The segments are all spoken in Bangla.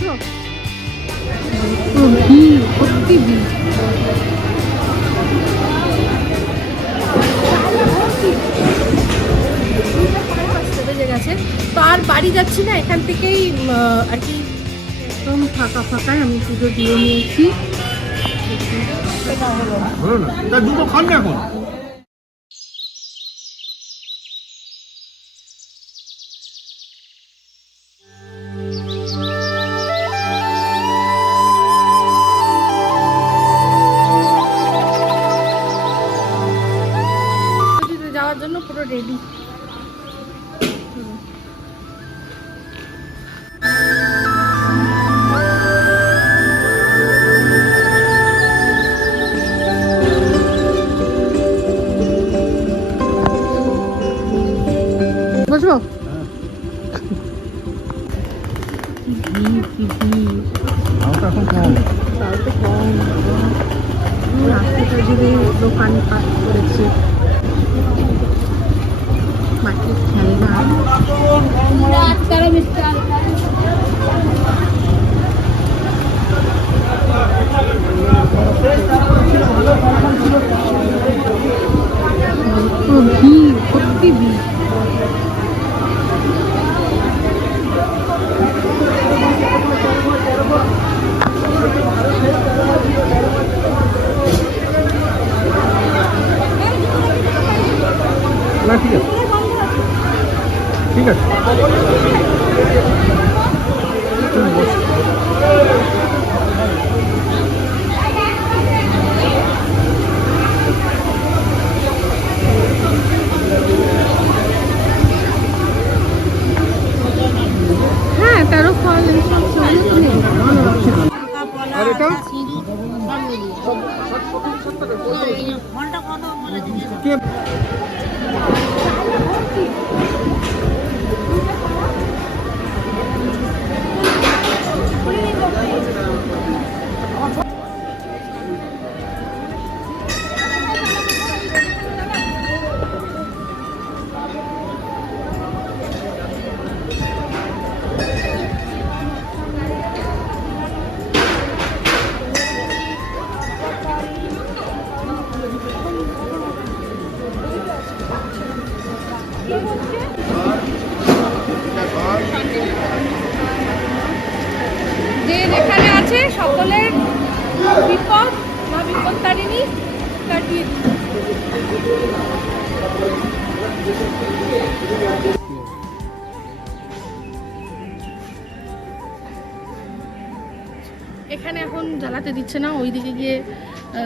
বসো ভিড় সত্যি ভিড় গেছে তো আর বাড়ি যাচ্ছি না এখান থেকেই আর কি একদম ফাঁকা ফাঁকায় আমি পুজো দিয়ে নিয়েছি। তা দুটো খান না এখন? ঠিক আছে হ্যাঁ আর এটা কে এখানে এখন জ্বালাতে দিচ্ছে না, ওইদিকে গিয়ে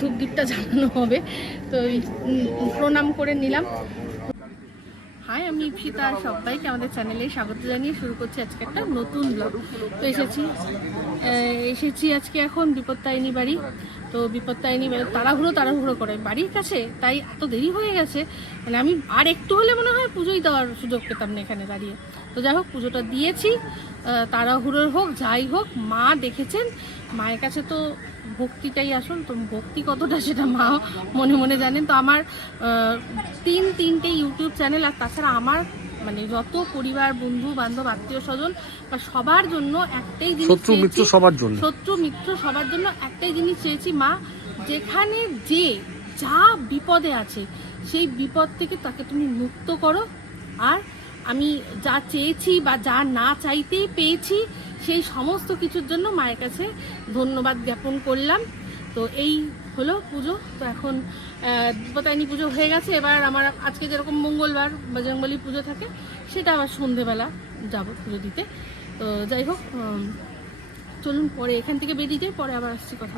ধূপ ধূপদীপটা জ্বালানো হবে। তো প্রণাম করে নিলাম। হাই, আমি আর সবাইকে আমাদের চ্যানেলে স্বাগত জানিয়ে শুরু করছি আজকে একটা নতুন ব্লগ তো এসেছি এসেছি আজকে এখন বিপত্তায়নী বাড়ি। তো বিপদ বিপত্তায়নী বাড়ি তাড়াহুড়ো তাড়াহুড়ো করে। বাড়ির কাছে তাই এত দেরি হয়ে গেছে মানে আমি আর একটু হলে মনে হয় পুজোই দেওয়ার সুযোগ পেতাম না এখানে দাঁড়িয়ে। তো যাই হোক, পুজোটা দিয়েছি। তাড়াহুড়োর হোক, যাই হোক, মা দেখেছেন। মায়ের কাছে তো ভক্তিটাই আসল, তো ভক্তি কতটা সেটা মা মনে মনে জানেন। তো আমার তিন, তিনটে ইউটিউব চ্যানেল আর তাছাড়া আমার মানে যত পরিবার বন্ধু বান্ধব আত্মীয় স্বজন বা সবার জন্য একটাই জিনিস শত্রু মিত্র সবার জন্য। শত্রু মিত্র সবার জন্য একটাই জিনিস চেয়েছি মা যেখানে যে যা বিপদে আছে সেই বিপদ থেকে তাকে তুমি মুক্ত করো। আর আমি যা চেয়েছি বা যা না চাইতেই পেয়েছি সেই সমস্ত কিছুর জন্য মায়ের কাছে ধন্যবাদ জ্ঞাপন করলাম। তো এই হলো পুজো। তো এখন দীপতায়নী পুজো হয়ে গেছে, এবার আমার আজকে যেরকম মঙ্গলবার বজরংবলী পুজো থাকে, সেটা আবার সন্ধেবেলা যাব পুজো দিতে। তো যাই হোক চলুন পরে এখান থেকে বেরিয়ে যাই পরে আবার আসছি কথা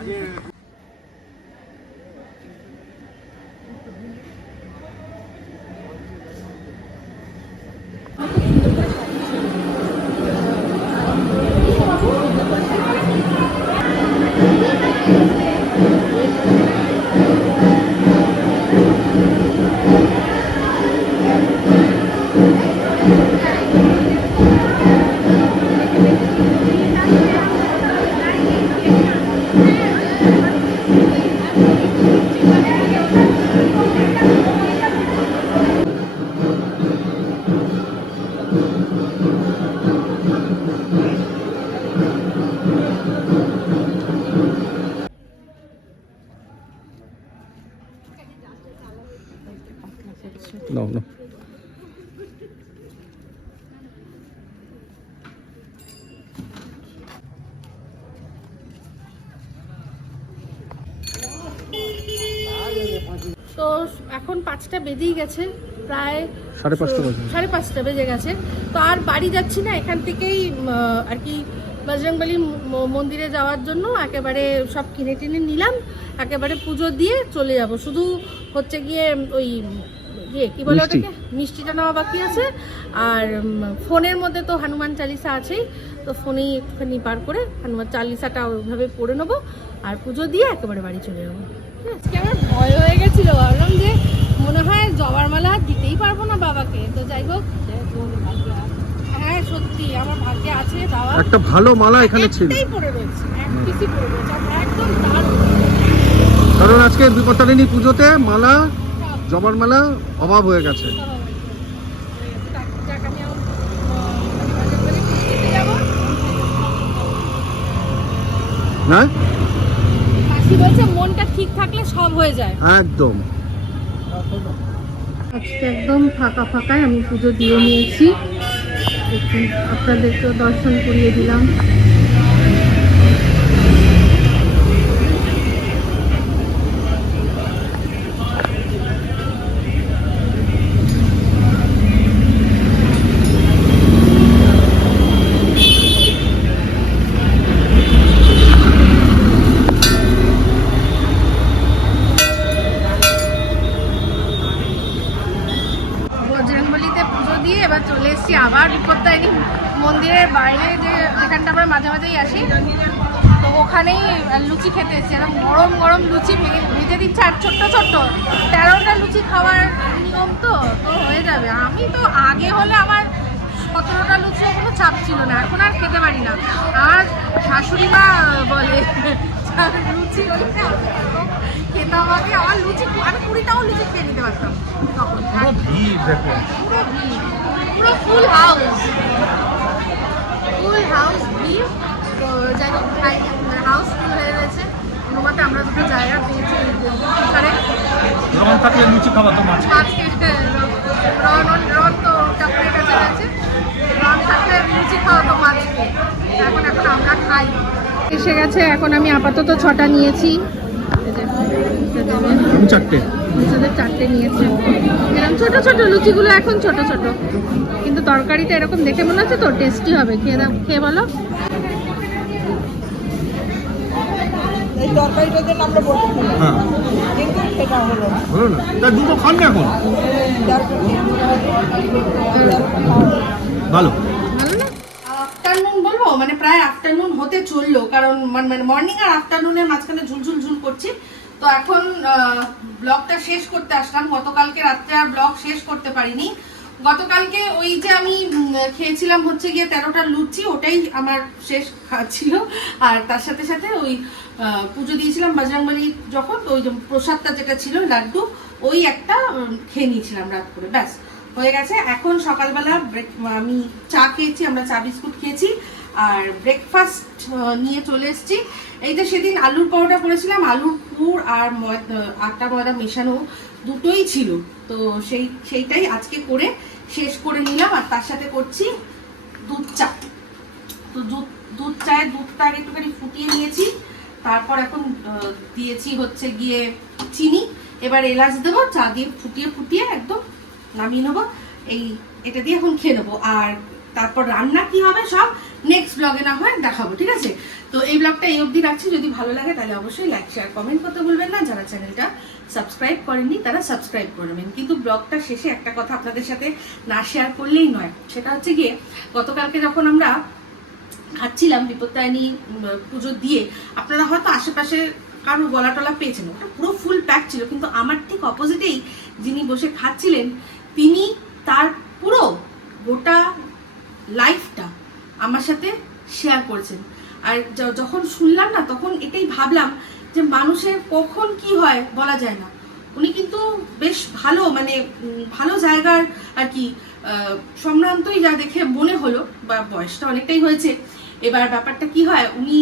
তো এখন পাঁচটা বেজেই গেছে প্রায় সাড়ে পাঁচটা বাজে। সাড়ে পাঁচটা বেজে গেছে। তো আর বাড়ি যাচ্ছি না এখান থেকেই আর কি বজরংবলী মন্দিরে যাওয়ার জন্য একেবারে সব কিনে টিনে নিলাম একেবারে পুজো দিয়ে চলে যাব। শুধু হচ্ছে গিয়ে ওই ইয়ে কি বলে মিষ্টি। ওটাকে? মিষ্টিটা নেওয়া বাকি আছে। আর উম, ফোনের মধ্যে তো হনুমান চালিসা আছেই। তো ফোনেই একটুখানি বার করে হনুমান চালিসাটা ওইভাবে পড়ে নেব। আর পুজো দিয়ে একেবারে বাড়ি চলে যাব। হ্যাঁ, আজকে আমার ভয় হয়ে গেছিল। ভাবলাম যে মনে হয় জবার মালা আর দিতেই পারব না বাবাকে। তো যাই হোক হ্যাঁ সত্যি আমার ভাগ্যে আছে বাবা একটা ভালো মালা এখানে ছিল। একটাই পড়ে রয়েছে এক পিসি পড়ে রয়েছে। আমার একদম দারুণ। কারণ আজকে বিপত্তারিণী পুজোতে মালা জবার মালা অভাব হয়ে গেছে। মাসি বলছে মনটা ঠিক থাকলে সব হয়ে যায়। একদম। আজকে একদম ফাঁকা ফাঁকায় আমি পুজো দিয়ে নিয়েছি। একটু আপনাদেরকেও দর্শন করিয়ে দিলাম বজরংবলিতে পুজো দিয়ে এবার চলে এসেছি আবার বিপত্তায়নি মন্দিরের বাইরে যে যেখানটা আমরা মাঝে মাঝেই আসি। তো ওখানেই লুচি খেতে এসেছি। এরকম গরম গরম লুচি ভেজে দিচ্ছে আর ছোট্ট ছোট্ট। তেরোটা লুচি খাওয়ার নিয়ম তো তো হয়ে যাবে। আমি তো আগে হলে আমার সতেরোটা লুচি কোনো চাপ ছিল না। এখন আর খেতে পারি না। আর শাশুড়ি মা বলে লুচি খেতাম আগে আমার লুচি লুচি খেয়ে নিতে পারতাম। তখন পুরো ভিড় পুরো ফুল হাউস ফুল হাউস ভিড়। তো যাই হোক হাউস ফুল হয়ে রয়েছে অনুমাতে আমরা দুটো জায়গা পেয়েছি এখানে রং থাকলে লুচি খাওয়া তো মাছ। আজকে রন রন তো চাকরির কাছে গেছে। রন থাকলে লুচি খাওয়া তো মাছকে এখন এখন আমরা খাই। এসে গেছে এখন আমি আপাতত ছটা নিয়েছি। চারটে। লুচিদের চারটে নিয়েছে। এরকম ছোট ছোট লুচিগুলো এখন ছোট ছোট। কিন্তু তরকারিটা এরকম দেখে মনে হচ্ছে তো টেস্টি হবে। খেয়ে দাও খেয়ে বলো। এই তরকারিটার জন্য আমরা বলতেছিলাম হ্যাঁ। কিন্তু সেটা হলো। না হলো না। তা দুটো খান না এখন? ভালো। ভালো আফটারনুন বলব? মানে প্রায় আফটারনুন হতে চলল। কারণ মানে মর্নিং আর আফটারনুনের মাঝখানে ঝুলঝুল ঝুল করছি। তো এখন ব্লগটা শেষ করতে আসলাম। গতকালকে রাত্রে আর ব্লগ শেষ করতে পারিনি। গতকালকে ওই যে আমি খেয়েছিলাম হচ্ছে গিয়ে তেরোটা লুচি, ওটাই আমার শেষ ছিল। আর তার সাথে সাথে ওই পুজো দিয়েছিলাম বজরংবলী যখন ওই যে প্রসাদটা যেটা ছিল, লাড্ডু, ওই একটা খেয়ে নিয়েছিলাম রাত করে। ব্যাস, হয়ে গেছে। এখন সকালবেলা আমি চা খেয়েছি, আমরা চা বিস্কুট খেয়েছি। আর ব্রেকফাস্ট নিয়ে চলে এসেছি। এই যে সেদিন আলুর পরোটা করেছিলাম, আলুর পুর আর আটা ময়দা মেশানো দুটোই ছিল। তো সেই, সেইটাই আজকে করে শেষ করে নিলাম আর তার সাথে করছি দুধ চা। তো দুধ দুধ চায়ের দুধটা আগে একটুখানি ফুটিয়ে নিয়েছি। তারপর এখন দিয়েছি হচ্ছে গিয়ে চিনি। এবার এলাচ দেবো, চা দিয়ে ফুটিয়ে ফুটিয়ে একদম নামিয়ে নেব। এই, এটা দিয়ে এখন খেয়ে নেব। আর তারপর রান্না কি হবে সব নেক্সট ব্লগে না হয় দেখাবো, ঠিক আছে? তো এই ব্লগটা এই অবধি রাখছি। যদি ভালো লাগে তাহলে অবশ্যই লাইক শেয়ার কমেন্ট করতে ভুলবেন না। যারা চ্যানেলটা সাবস্ক্রাইব করেননি, তারা সাবস্ক্রাইব করবেন কিন্তু ব্লগটা শেষে একটা কথা আপনাদের সাথে না শেয়ার করলেই নয়। সেটা হচ্ছে গিয়ে, গতকালকে যখন আমরা খাচ্ছিলাম বিপত্তায়নী পুজো দিয়ে, আপনারা হয়তো আশেপাশে কারও গলা টলা পেয়েছেন। ওটা পুরো ফুল প্যাক ছিল, কিন্তু আমার ঠিক অপোজিটেই যিনি বসে খাচ্ছিলেন, তিনি তার পুরো গোটা লাইফটা আমার সাথে শেয়ার করেছেন। আর যখন শুনলাম না, তখন এটাই ভাবলাম যে মানুষের কখন কি হয় বলা যায় না। উনি কিন্তু বেশ ভালো মানে ভালো জায়গার আর কি সম্ভ্রান্তই যা দেখে মনে হলো, বা বয়সটা অনেকটাই হয়েছে। এবার ব্যাপারটা কি হয়, উনি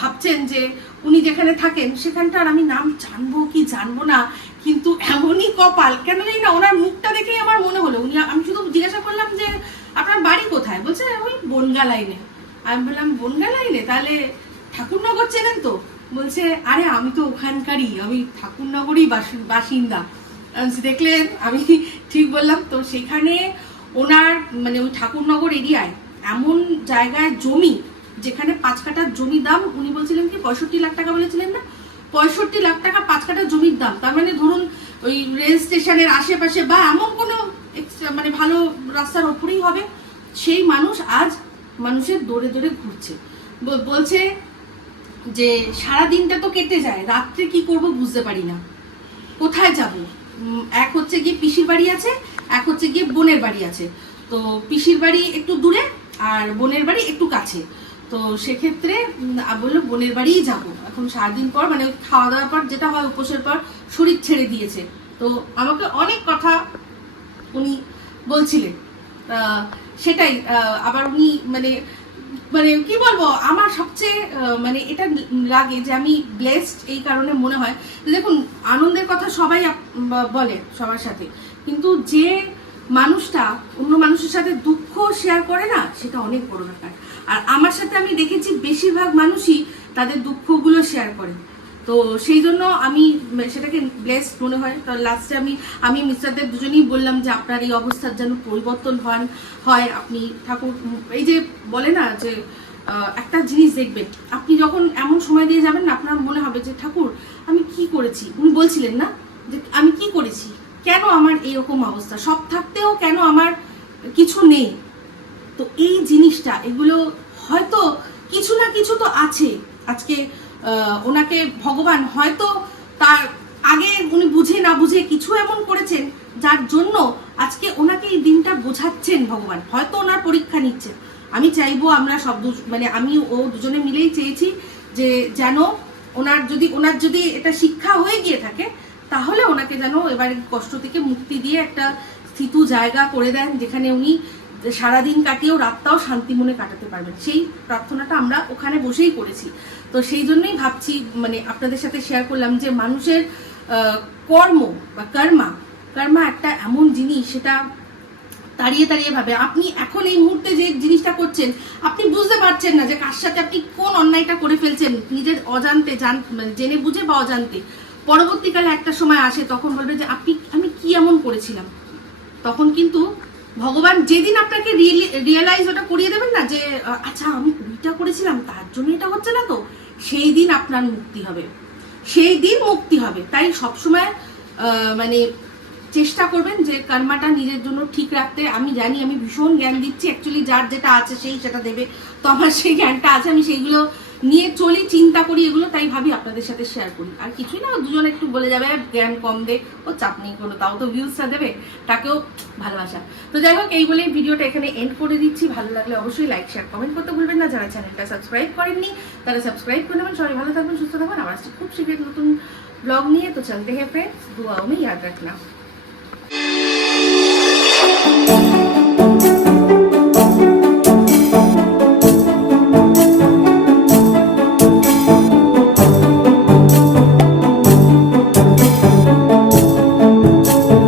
ভাবছেন যে উনি যেখানে থাকেন, সেখানটার আমি নাম জানব কি জানব না, কিন্তু এমনই কপাল। কেন জানি না, ওনার মুখটা দেখেই আমার মনে হলো। উনি, আমি শুধু জিজ্ঞাসা করলাম যে আপনার বাড়ি কোথায়? বলছে, ওই বনগা লাইনে আমি বললাম বনগা লাইনে তাহলে ঠাকুরনগর চেনেন তো? বলছে, আরে, আমি তো ওখানকারই, আমি ঠাকুরনগরই বাসি- বাসিন্দা। দেখলেন, আমি ঠিক বললাম, তো সেখানে ওনার মানে ওই ঠাকুরনগর এরিয়ায় এমন জায়গায় জমি, যেখানে পাঁচ কাঠার জমির দাম, উনি বলছিলেন কি, পঁয়ষট্টি লাখ টাকা বলেছিলেন না? পঁয়ষট্টি লাখ টাকা পাঁচ কাঠা জমির দাম। তার মানে ধরুন, ওই রেল স্টেশনের আশেপাশে বা এমন কোনো মানে ভালো রাস্তার ওপরেই হবে। সেই মানুষ আজ মানুষের দৌড়ে দৌড়ে ঘুরছে। বলছে যে সারা দিনটা তো কেটে যায়, রাত্রে কি করব বুঝতে পারি না। কোথায় যাব? এক হচ্ছে গিয়ে পিসির বাড়ি আছে, এক হচ্ছে গিয়ে বোনের বাড়ি আছে। তো পিসির বাড়ি একটু দূরে আর বোনের বাড়ি একটু কাছে। তো সেক্ষেত্রে বলল বোনের বাড়িই যাব। এখন সারাদিন পর মানে খাওয়া দাওয়ার পর, যেটা হয় উপোসের পর, শরীর ছেড়ে দিয়েছে। তো আমাকে অনেক কথা উনি বলছিলেন। সেটাই আবার উনি মানে মানে কি বলব, আমার সবচেয়ে মানে এটা লাগে যে আমি ব্লেসড এই কারণে মনে হয়। দেখুন, আনন্দের কথা সবাই বলে সবার সাথে। কিন্তু যে মানুষটা অন্য মানুষের সাথে দুঃখ শেয়ার করে না, সেটা অনেক বড় ব্যাপার। আর আমার সাথে আমি দেখেছি, বেশিরভাগ মানুষই তাদের দুঃখগুলো শেয়ার করে। তো সেই জন্য আমি সেটাকে ব্লেস মনে হয়। তো লাস্টে আমি আমি মিস্টারদের দুজনেই বললাম যে আপনার এই অবস্থার যেন পরিবর্তন হন, হয় আপনি ঠাকুর, এই যে বলে না যে একটা জিনিস দেখবেন, আপনি যখন এমন সময় দিয়ে যাবেন না, আপনার মনে হবে যে, ঠাকুর, আমি কি করেছি? উনি বলছিলেন না যে, আমি কি করেছি? কেন আমার এরকম অবস্থা? সব থাকতেও কেন আমার কিছু নেই? তো এই জিনিসটা, এগুলো হয়তো কিছু না কিছু তো আছে। আজকে ওনাকে ভগবান হয়তো তার আগে উনি বুঝে না বুঝে কিছু এমন করেছেন, যার জন্য আজকে ওনাকে এই দিনটা বোঝাচ্ছেন ভগবান। হয়তো ওনার পরীক্ষা নিচ্ছে। আমি চাইব আমরা সব মানে আমি ও দুজনে মিলেই চেয়েছি যে যেন ওনার যদি ওনার যদি এটা শিক্ষা হয়ে গিয়ে থাকে, তাহলে ওনাকে যেন এবার কষ্ট থেকে মুক্তি দিয়ে একটা স্থিতু জায়গা করে দেন, যেখানে উনি সারাদিন কাটিয়েও রাতটাও শান্তি মনে কাটাতে পারবেন। সেই প্রার্থনাটা আমরা ওখানে বসেই করেছি। তো সেই জন্যই ভাবছি মানে আপনাদের সাথে শেয়ার করলাম যে মানুষের কর্ম বা কর্মা কর্মা একটা এমন জিনিস সেটা দাঁড়িয়ে দাঁড়িয়ে ভাবে। আপনি এখন এই মুহূর্তে যে জিনিসটা করছেন, আপনি বুঝতে পারছেন না যে কার সাথে আপনি কোন অন্যায়টা করে ফেলছেন, নিজের অজান্তে জান মানে জেনে বুঝে বা অজান্তে। পরবর্তীকালে একটা সময় আসে তখন বলবে যে আপনি, আমি কি এমন করেছিলাম? তখন কিন্তু ভগবান যেদিন আপনাকে রিয়েলাইজ ওটা করিয়ে দেবেন না যে আচ্ছা আমি ওইটা করেছিলাম, তার জন্য এটা হচ্ছে না তো? সেই দিন আপনার মুক্তি হবে। সেই দিন মুক্তি হবে। তাই সবসময় মানে চেষ্টা করবেন যে কর্মাটা নিজের জন্য ঠিক রাখতে। আমি জানি, আমি ভীষণ জ্ঞান দিচ্ছি। অ্যাকচুয়ালি যার যেটা আছে সেই সেটা দেবে। তো আমার সেই জ্ঞানটা আছে, আমি সেইগুলো নিয়ে চলি, চিন্তা করি, এগুলো তাই ভাবি আপনাদের সাথে শেয়ার করি। আর কিছুই না দুজন একটু বলে যাবে, জ্ঞান কম দে, ও চাপ নেই কোনো, তাও তো ভিউজটা দেবে, তাকেও ভালোবাসা। তো যাই হোক, এই বলে ভিডিওটা এখানে এন্ড করে দিচ্ছি। ভালো লাগলে অবশ্যই লাইক শেয়ার কমেন্ট করতে ভুলবেন না। যারা চ্যানেলটা সাবস্ক্রাইব করেননি, তারা সাবস্ক্রাইব করে নেবেন। সবাই ভালো থাকবেন, সুস্থ থাকবেন। আমার খুব শিখে নতুন ব্লগ নিয়ে। তো চলতে হ্যাঁ ফ্রেন্ডস দুয়াও আমি ইয়াদ রাখলাম।